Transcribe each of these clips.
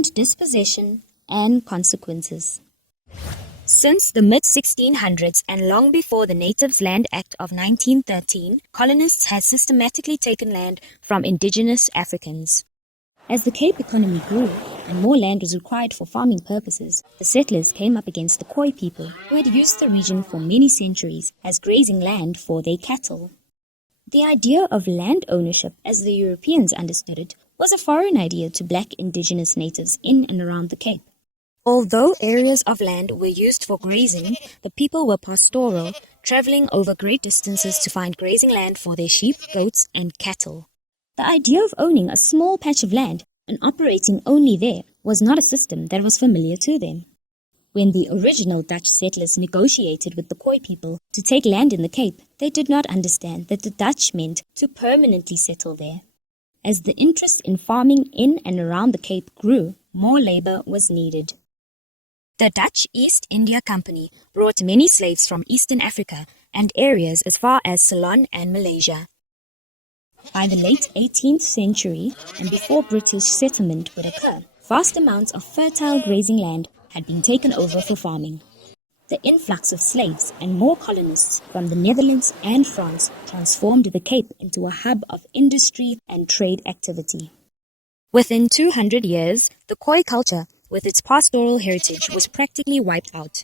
Land Dispossession and Consequences. Since the mid-1600s and long before the Natives Land Act of 1913, colonists had systematically taken land from indigenous Africans. As the Cape economy grew and more land was required for farming purposes, the settlers came up against the Khoi people who had used the region for many centuries as grazing land for their cattle. The idea of land ownership, as the Europeans understood it, was a foreign idea to black indigenous natives in and around the Cape. Although areas of land were used for grazing, the people were pastoral, traveling over great distances to find grazing land for their sheep, goats, and cattle. The idea of owning a small patch of land and operating only there was not a system that was familiar to them. When the original Dutch settlers negotiated with the Khoi people to take land in the Cape, they did not understand that the Dutch meant to permanently settle there. As the interest in farming in and around the Cape grew, more labor was needed. The Dutch East India Company brought many slaves from Eastern Africa and areas as far as Ceylon and Malaysia. By the late 18th century, and before British settlement would occur, vast amounts of fertile grazing land had been taken over for farming. The influx of slaves and more colonists from the Netherlands and France transformed the Cape into a hub of industry and trade activity. Within 200 years, the Khoi culture, with its pastoral heritage, was practically wiped out.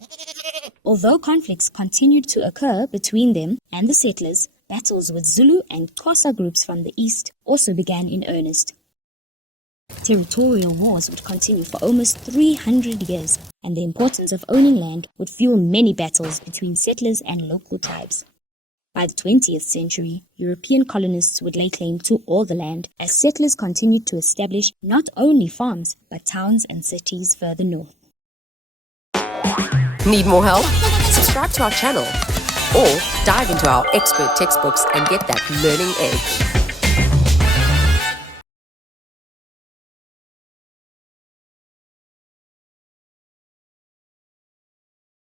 Although conflicts continued to occur between them and the settlers, battles with Zulu and Xhosa groups from the east also began in earnest. Territorial wars would continue for almost 300 years, and the importance of owning land would fuel many battles between settlers and local tribes. By the 20th century, European colonists would lay claim to all the land as settlers continued to establish not only farms, but towns and cities further north. Need more help? Subscribe to our channel or dive into our expert textbooks and get that learning edge.